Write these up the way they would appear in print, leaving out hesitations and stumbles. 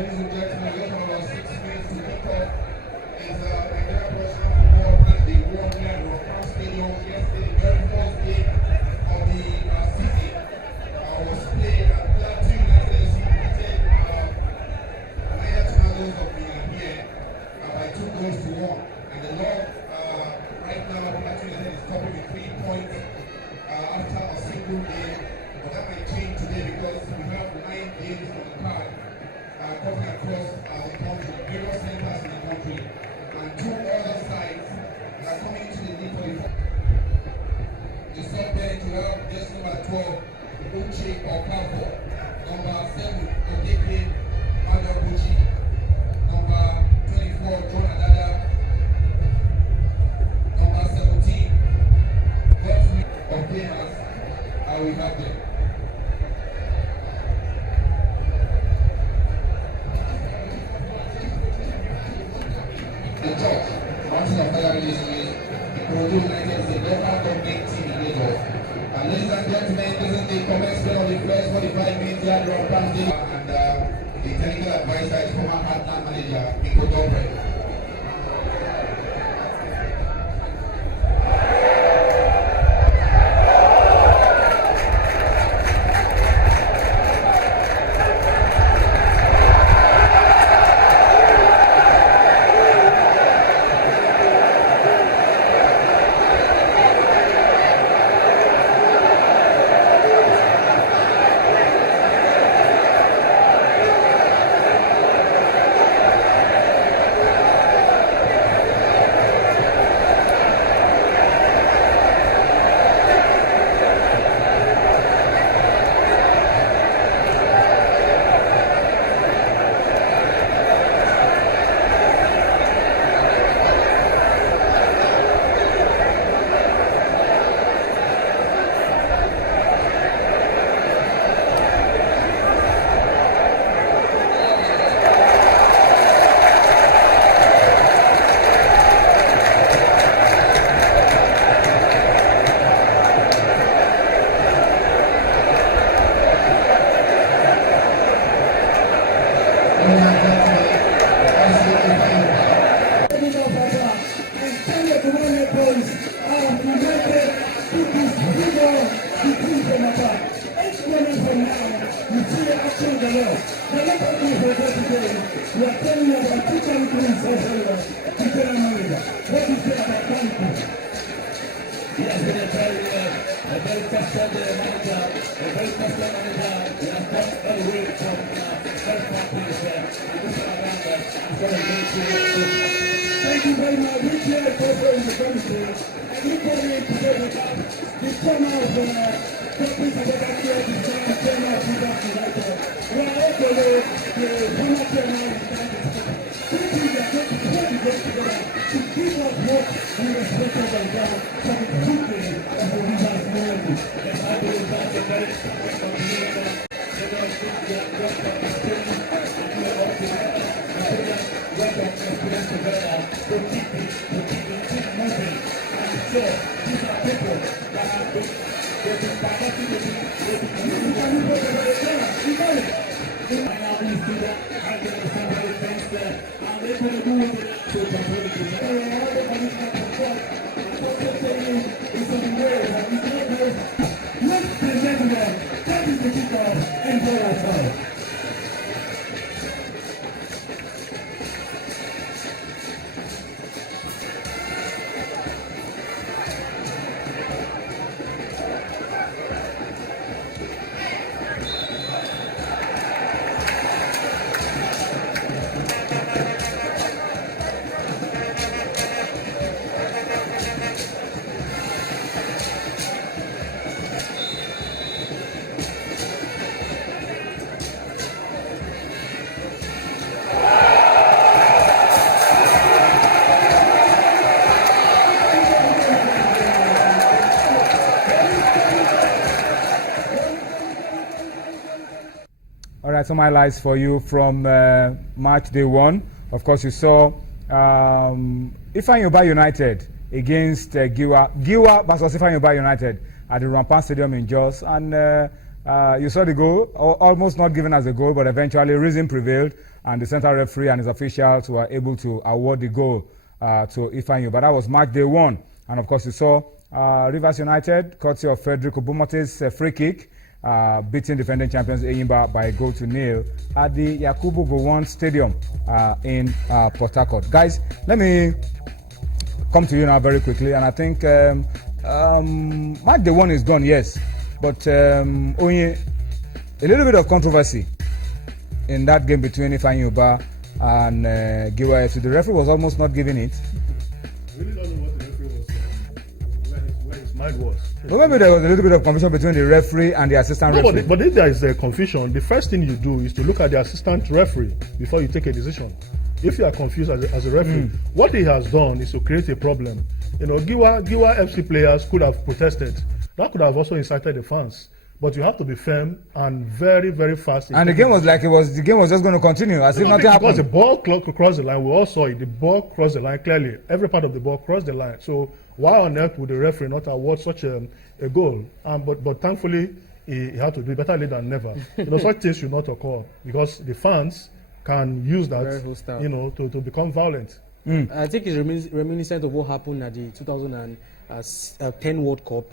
Ladies and gentlemen, we have about 6 minutes to kick off. It's Nigeria Professional Football Match Day 1 here at Rockland Stadium. Yesterday, the very first game of the season was played at Plateau United FC defeated Niger Tornadoes of here by 2 goals to 1. And the log right now, Plateau United is topping with 3 points after a single game. But that might change today because we have 9 games on the card. Coming across the country, various centers in the country, and 2 other sides are coming to the league for the sub-bench. We have just number 12, Uche Okafor, number 7, Odeke Adabuchi, number 24, John Adada, number 17, Godfrey of players, we have them. The top, Mountain of Fire Ministries, Produ United is a local government team in Lagos. And ladies and gentlemen, this is the commencement of the first 45 minutes here at Rockland Stadium. And the technical advisor is former partner manager, Nico Dobre. Thank you very much. We clear the corporate in the premises, and we come in together about the turnout of copies of the backyard design turnout production right there. We are also the former turnout three things that get to together to give us hope and respect of the ground for the good thing of the region's community. Yes, I believe that's a very important community. Together to keep moving. And so these are people that have been participating in All right, some highlights for you from match day 1. Of course, you saw Ifeanyi United against Giwa versus Ifeanyi United at the Rampan Stadium in Jos. And you saw the goal, almost not given as a goal, but eventually reason prevailed. and the central referee and his officials were able to award the goal to Ifeanyi. But that was match day 1. And of course, you saw Rivers United, courtesy of Frederick Obumote's free kick, beating defending champions Enyimba by a goal to nil at the Yakubu Gowon Stadium in Port Harcourt. Guys, let me come to you now very quickly, and I think match day 1 is done, yes, but only a little bit of controversy in that game between Ifeanyi Uba and Giwa FC. The referee was almost not giving it. Really don't know what the referee was, where his mind was. Well, maybe there was a little bit of confusion between the referee and the assistant referee. But if there is a confusion, the first thing you do is to look at the assistant referee before you take a decision. If you are confused as a referee, what he has done is to create a problem. You know, Giwa FC players could have protested. That could have also incited the fans. But you have to be firm and very, very fast. And the game was like the game was just going to continue as if nothing happened. Because the ball crossed the line, we all saw it. The ball crossed the line clearly. Every part of the ball crossed the line. So why on earth would the referee not award such a goal? But thankfully, he had to do it. Better late than never. Such things should not occur because the fans can use that, to become violent. I think it's reminiscent of what happened at the 2010 World Cup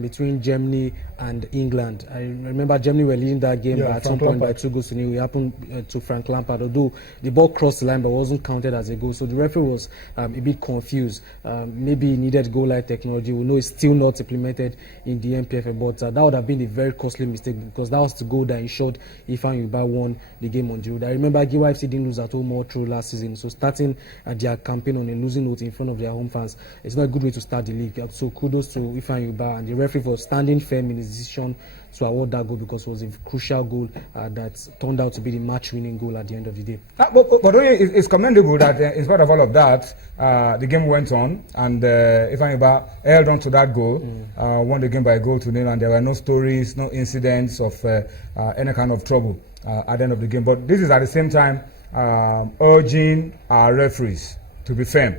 between Germany and England. I remember Germany were leading that game at some point by 2 goals to nil. It happened to Frank Lampard, although the ball crossed the line but wasn't counted as a goal. So the referee was a bit confused. Maybe he needed goal line technology. We know it's still not implemented in the NPFL, but that would have been a very costly mistake because that was the goal that ensured Ifeanyi Uba won the game on the road. I remember Giwa FC didn't lose at home all through last season. So starting their campaign on a losing note in front of their home fans, it's not a good way to start the league. So kudos to Ifeanyi Uba and the referee for standing firm in his decision to award that goal because it was a crucial goal that turned out to be the match-winning goal at the end of the day. But it's commendable that in spite of all of that, the game went on and Ifeanyi Uba held on to that goal, won the game by a goal to nil, and there were no stories, no incidents of any kind of trouble at the end of the game. But this is at the same time urging our referees to be firm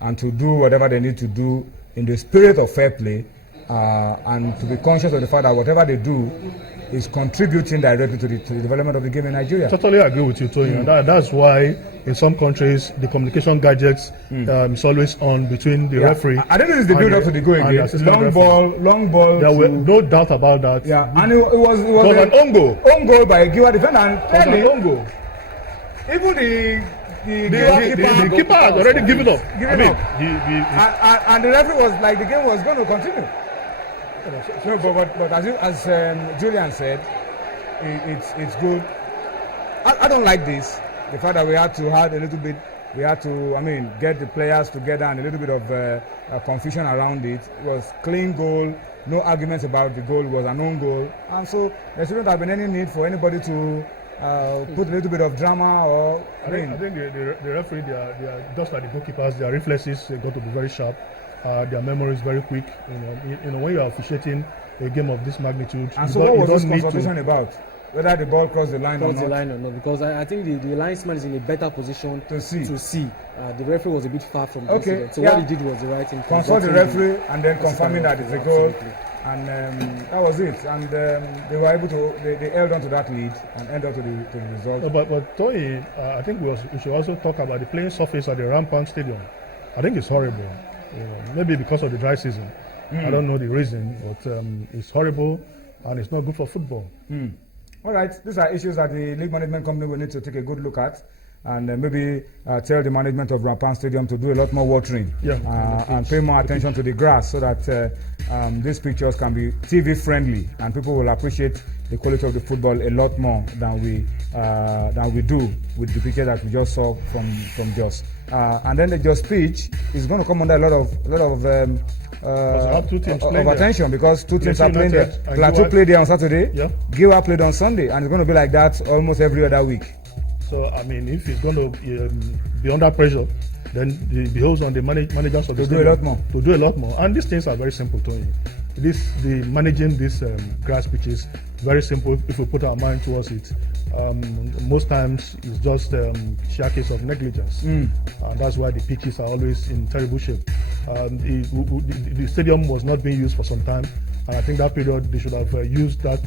and to do whatever they need to do in the spirit of fair play, and to be conscious of the fact that whatever they do is contributing directly to the development of the game in Nigeria. Totally agree with you, Tony. And that's why in some countries the communication gadgets is always on between the referee. I don't know if it's the build up to the goal again. Long ball. There were no doubt about that. Yeah, and it was an own goal. Own goal by a Giwa defender. And an own goal. Even the keeper had already given up. And the referee was like the game was going to continue. No, but as Julian said, it's good. I don't like this. The fact that we had to have a little bit, get the players together and a little bit of confusion around it. It was clean goal, no arguments about the goal. It was an own goal, and so there shouldn't have been any need for anybody to put a little bit of drama or. I think the referee, they are just like the goalkeepers. Their reflexes got to be very sharp. Their memory is very quick. You know when you are officiating a game of this magnitude. And so, what was this consultation about? Whether the ball crossed the line or not? Because I think the linesman is in a better position to see. The referee was a bit far from the incident. So what he did was the right thing. Consult the referee and then confirming that it's a goal. And that was it. And they were able to, they held on to that lead and ended up to the result. But Tony, I think we should also talk about the playing surface at the Rampant Stadium. I think it's horrible. Maybe because of the dry season. I don't know the reason, but it's horrible and it's not good for football. All right, these are issues that the league management company will need to take a good look at, and maybe tell the management of Rampant Stadium to do a lot more watering and pay more attention to the grass, so that these pictures can be TV friendly and people will appreciate the quality of the football a lot more than we do with the picture that we just saw from Jos. And then the Jos pitch is going to come under a lot of attention because two teams are playing there. Plateau played there on Saturday. Giwa played on Sunday, and it's going to be like that almost every other week. So I mean, if it's going to be under pressure, then it behoves on the managers of the stadium do a lot more. To do a lot more. And these things are very simple, Tony. Managing these grass pitches, very simple if we put our mind towards it. Most times it's just sheer case of negligence, and that's why the pitches are always in terrible shape. The stadium was not being used for some time, And I think that period they should have used that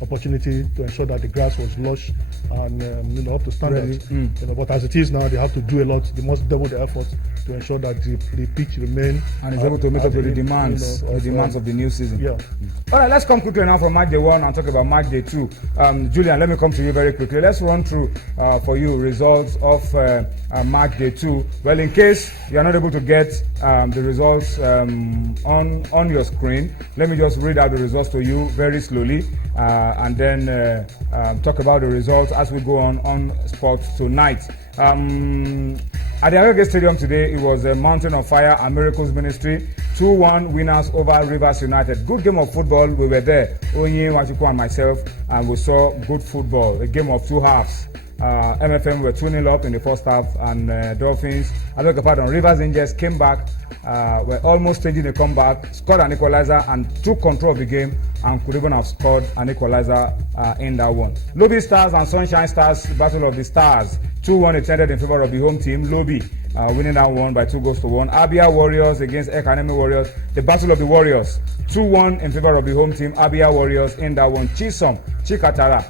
opportunity to ensure that the grass was lush and up to standards. But as it is now, they have to do a lot. They must double the effort to ensure that the pitch remain and is able to meet up with the demands, of the new season. Yeah. All right, let's come quickly now from match day 1 and talk about match day 2. Julian, let me come to you very quickly. Let's run through for you results of match day 2. Well, in case you are not able to get the results on your screen, let me just read out the results to you very slowly and then talk about the results as we go on Sports Tonight. At the Agege Stadium today, it was a Mountain of Fire and Miracles Ministry 2-1 winners over Rivers United. Good game of football. We were there, Onye, Wachuku and myself, and we saw good football. A game of 2 halves. MFM were 2-0 up in the first half, and Dolphins, I beg your pardon, Rivers Angels came back, were almost staging a comeback, scored an equalizer and took control of the game and could even have scored an equalizer in that one. Lobby Stars and Sunshine Stars, Battle of the Stars, 2-1 it ended in favor of the home team. Lobby winning that one by 2-1. Abia Warriors against Ekanemi Warriors, the Battle of the Warriors, 2-1 in favor of the home team. Abia Warriors in that one. Chisom Chikatara,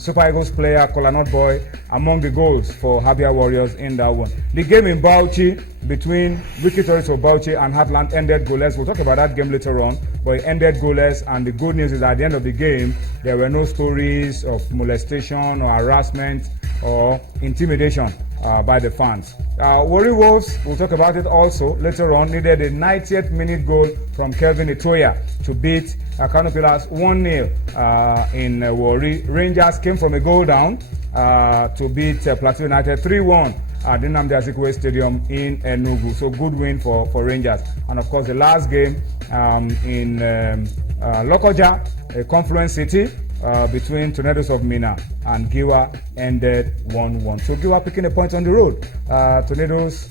Super Eagles player, Kolanot boy, among the goals for Abia Warriors in that one. The game in Bauchi between Wiki Torres of Bauchi and Heartland ended goalless. We'll talk about that game later on, but it ended goalless, and the good news is at the end of the game, there were no stories of molestation or harassment or intimidation by the fans. Warri Wolves, we'll talk about it also later on, needed a 90th minute goal from Kelvin Itoya to beat Kano Pillars 1-0 in Warri. Rangers came from a goal down to beat Plateau United 3-1 at the Nnamdi Azikiwe Stadium in Enugu. So good win for Rangers. And of course the last game in Lokoja, a Confluence City, between Tornadoes of Mina and Giwa ended 1-1. So Giwa picking a point on the road. Tornadoes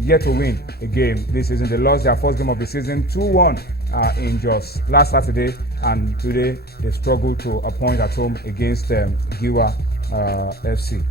yet to win a game this season. They lost their first game of the season 2-1 in Jos last Saturday, and today they struggled to a point at home against Giwa FC.